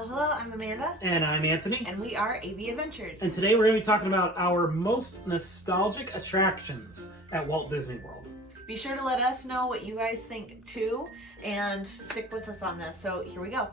Hello, I'm Amanda. And I'm Anthony. And we are AV Adventures. And today we're going to be talking about our most nostalgic attractions at Walt Disney World. Be sure to let us know what you guys think too, and stick with us on this. So here we go.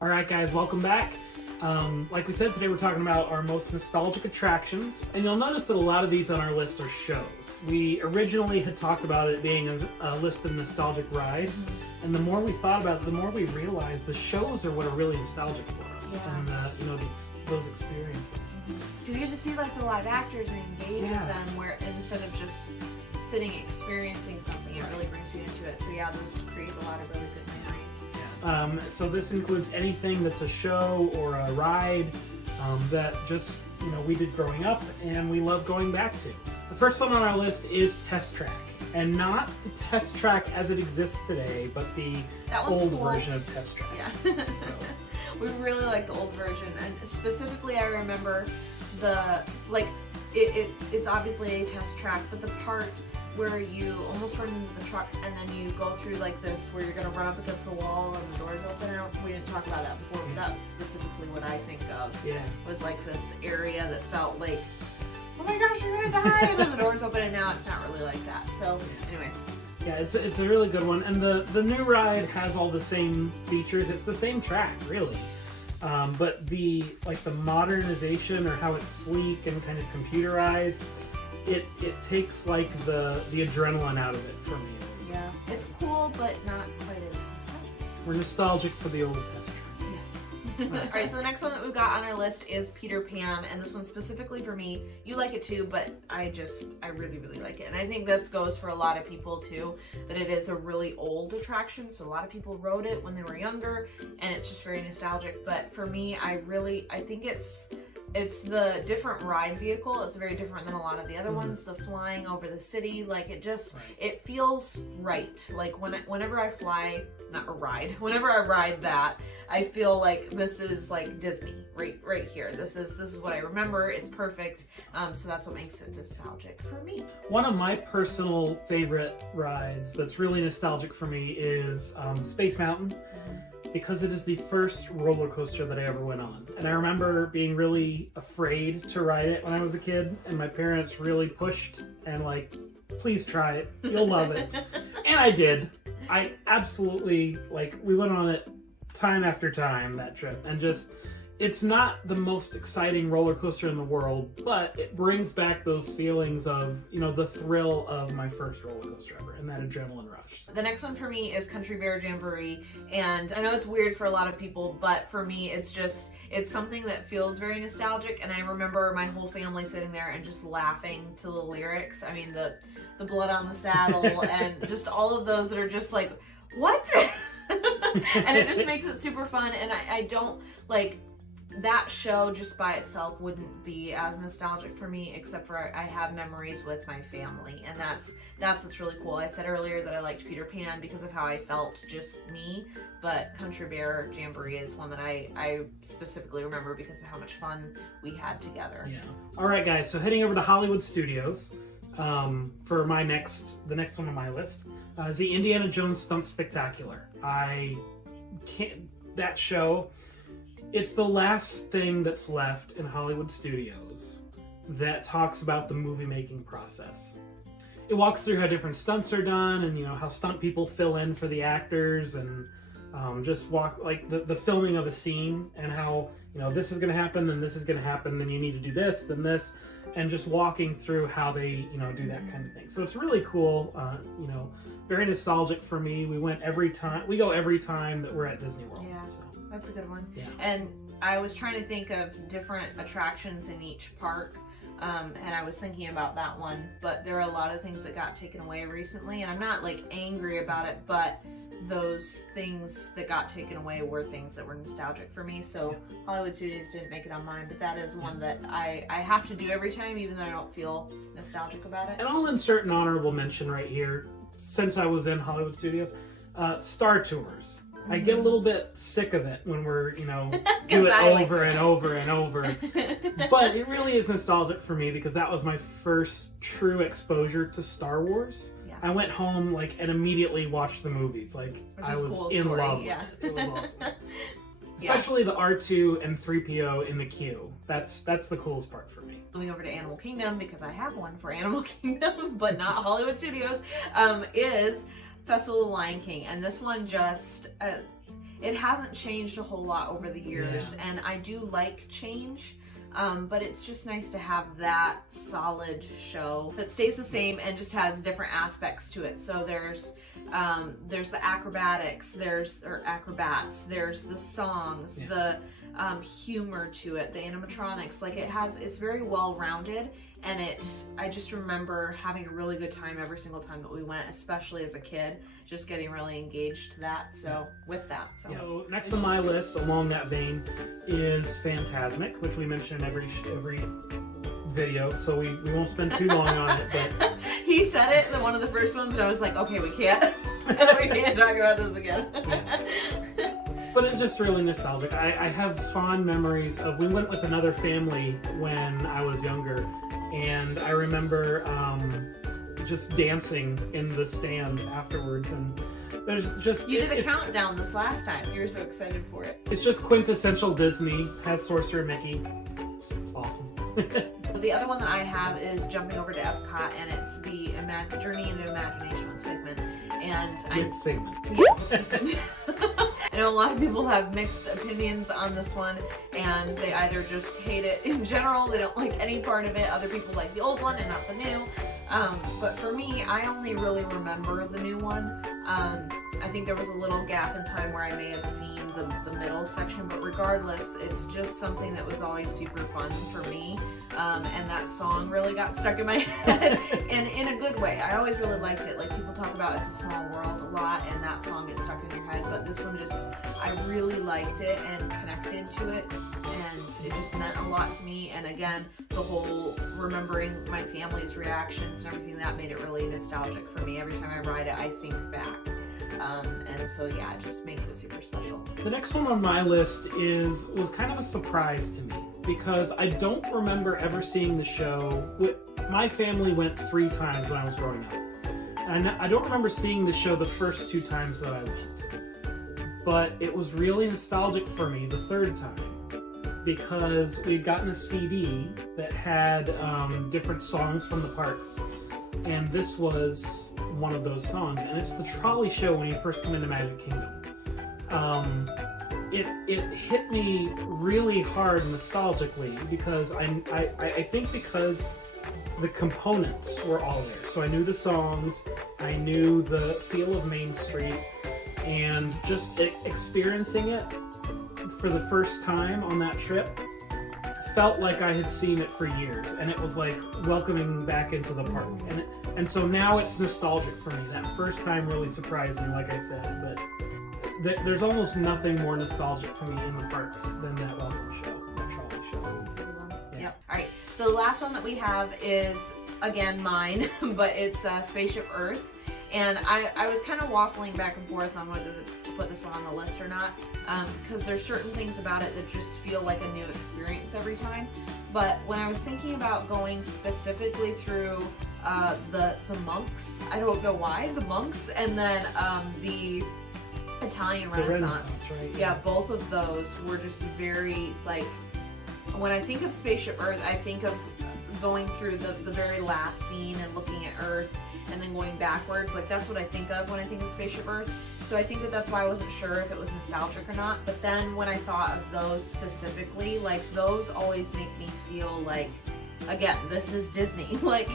Alright guys, welcome back. Like we said, today we're talking about our most nostalgic attractions. And you'll notice that a lot of these on our list are shows. We originally had talked about it being a list of nostalgic rides. And the more we thought about it, the more we realized the shows are what are really nostalgic for us. Yeah. And those experiences. Because you get to see like the live actors and engage with them, where instead of just sitting experiencing something, it really brings you into it. So yeah, those create a lot of really good memories. So this includes anything that's a show or a ride that just, we did growing up and we love going back to. The first one on our list is Test Track. And not the Test Track as it exists today, but the old version of Test Track. Yeah. We really like the old version. And specifically I remember it's obviously a test track, but the part where you almost run into the truck and then you go through like this where you're going to run up against the wall and the doors open. We didn't talk about that before, but that's specifically what I think of. Yeah. Was like this area that felt like, oh my gosh, you're going to die, and then the doors open, and now it's not really like that. So anyway. Yeah, it's a really good one. And the new ride has all the same features. It's the same track, really. But the modernization, or how it's sleek and kind of computerized, it takes like the adrenaline out of it for me. Yeah, it's cool, but not quite as nostalgic. We're nostalgic for the old Test Track. Yeah. Alright, so the next one that we've got on our list is Peter Pan, and this one specifically for me. You like it too, but I really, really like it. And I think this goes for a lot of people too, that it is a really old attraction, so a lot of people rode it when they were younger, and it's just very nostalgic. But for me, I think it's the different ride vehicle. It's very different than a lot of the other ones. The flying over the city, like it feels right. Like whenever I ride that, I feel like this is like Disney right here. This is what I remember. It's perfect. So that's what makes it nostalgic for me. One of my personal favorite rides that's really nostalgic for me is Space Mountain. Because it is the first roller coaster that I ever went on. And I remember being really afraid to ride it when I was a kid, and my parents really pushed and like, please try it, you'll love it. And I did. I absolutely, we went on it time after time that trip, and it's not the most exciting roller coaster in the world, but it brings back those feelings of, the thrill of my first roller coaster ever and that adrenaline rush. The next one for me is Country Bear Jamboree, and I know it's weird for a lot of people, but for me it's something that feels very nostalgic, and I remember my whole family sitting there and just laughing to the lyrics. I mean, the blood on the saddle and just all of those that are just like, what? And it just makes it super fun, and I don't that show just by itself wouldn't be as nostalgic for me, except for I have memories with my family, and that's what's really cool. I said earlier that I liked Peter Pan because of how I felt, just me, but Country Bear Jamboree is one that I specifically remember because of how much fun we had together. Yeah. Alright guys, so heading over to Hollywood Studios for the next one on my list is the Indiana Jones Stunt Spectacular. That show, it's the last thing that's left in Hollywood Studios that talks about the movie making process. It walks through how different stunts are done, and how stunt people fill in for the actors, and just walk the filming of a scene, and how this is going to happen, then this is going to happen, then you need to do this, then this, and just walking through how they do that kind of thing. So it's really cool. Very nostalgic for me. We go every time that we're at Disney World. Yeah. So. That's a good one. Yeah. And I was trying to think of different attractions in each park, and I was thinking about that one, but there are a lot of things that got taken away recently, and I'm not angry about it, but those things that got taken away were things that were nostalgic for me. So Hollywood Studios didn't make it on mine, but that is one that I have to do every time, even though I don't feel nostalgic about it. And I'll insert an honorable mention right here, since I was in Hollywood Studios, Star Tours. I get a little bit sick of it when we're, you know, do it over and over and over. But it really is nostalgic for me because that was my first true exposure to Star Wars. Yeah. I went home like and immediately watched the movies. Like I was cool in love. Yeah. It was awesome. Especially the R2 and 3PO in the queue. That's the coolest part for me. Moving over to Animal Kingdom, because I have one for Animal Kingdom, but not Hollywood Studios, is Festival of the Lion King. And this one just, it hasn't changed a whole lot over the years. Yeah. And I do like change. But it's just nice to have that solid show that stays the same and just has different aspects to it. So there's the acrobatics, there's acrobats, there's the songs, the humor to it, the animatronics. Like it's very well rounded, and I just remember having a really good time every single time that we went, especially as a kid, just getting really engaged to that. So with that, so next on my list along that vein is Phantasmic, which we mention every video, so we won't spend too long on it. But he said it in one of the first ones, and I was like, okay, we can't talk about this again. But it's just really nostalgic. I have fond memories of, we went with another family when I was younger, and I remember just dancing in the stands afterwards, and there's just... You did a countdown this last time. You were so excited for it. It's just quintessential Disney. Has Sorcerer Mickey. Awesome. The other one that I have is jumping over to EPCOT, and it's the Journey into Imagination segment. And I know a lot of people have mixed opinions on this one, and they either just hate it in general, they don't like any part of it. Other people like the old one and not the new. But for me, I only really remember the new one. I think there was a little gap in time where I may have seen the middle section, but regardless, it's just something that was always super fun for me. And that song really got stuck in my head, and in a good way. I always really liked it. Like, people talk about It's a Small World a lot, and that song gets stuck in your head, but this one I really liked it and connected to it, and it just meant a lot to me. And again, the whole remembering my family's reactions and everything, that made it really nostalgic for me. Every time I ride it, I think back. And so yeah, it just makes it super special. The next one on my list was kind of a surprise to me, because I don't remember ever seeing the show. My family went 3 times when I was growing up, and I don't remember seeing the show the first 2 times that I went. But it was really nostalgic for me the 3rd time, because we'd gotten a CD that had different songs from the parks, and this was one of those songs, and it's the Trolley Show when you first come into Magic Kingdom. It hit me really hard nostalgically, because I think because the components were all there. So I knew the songs, I knew the feel of Main Street, and just experiencing it for the first time on that trip felt like I had seen it for years, and it was like welcoming back into the park. And so now it's nostalgic for me. That first time really surprised me, like I said, but there's almost nothing more nostalgic to me in the parks than that welcome show, that Trolley Show. Yeah. Yep. All right. So the last one that we have is, again, mine, but it's Spaceship Earth. And I was kind of waffling back and forth on whether to put this one on the list or not, because there's certain things about it that just feel like a new experience every time. But when I was thinking about going specifically through the monks, I don't know why, the monks, and then the Italian Renaissance. Right? Yeah, both of those were just very, like, when I think of Spaceship Earth, I think of going through the very last scene and looking at Earth, and then going backwards. Like, that's what I think of when I think of Spaceship Earth. So I think that's why I wasn't sure if it was nostalgic or not. But then when I thought of those specifically, like, those always make me feel like, again, this is Disney. Like,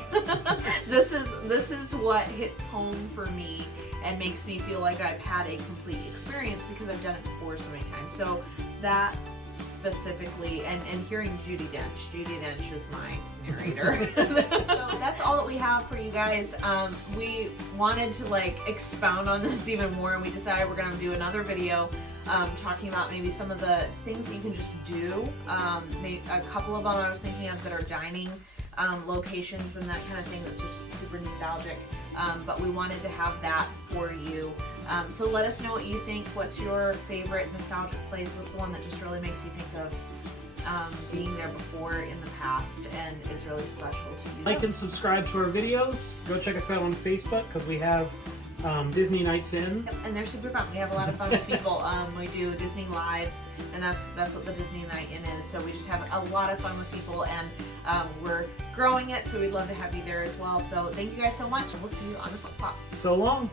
this is what hits home for me and makes me feel like I've had a complete experience, because I've done it before so many times. So that specifically, and hearing Judi Dench is my narrator. So that's all that we have for you guys. We wanted to, like, expound on this even more, and we decided we're gonna do another video talking about maybe some of the things that you can just do. Maybe a couple of them I was thinking of that are dining locations and that kind of thing that's just super nostalgic. But we wanted to have that for you So let us know what you think. What's your favorite nostalgic place? What's the one that just really makes you think of being there before in the past and is really special to you? Like and subscribe to our videos. Go check us out on Facebook because we have Disney Nights In. Yep, and they're super fun. We have a lot of fun with people. We do Disney Lives, and that's what the Disney Night In is. So we just have a lot of fun with people, and we're growing it, so we'd love to have you there as well. So thank you guys so much, and we'll see you on the flip flop. So long.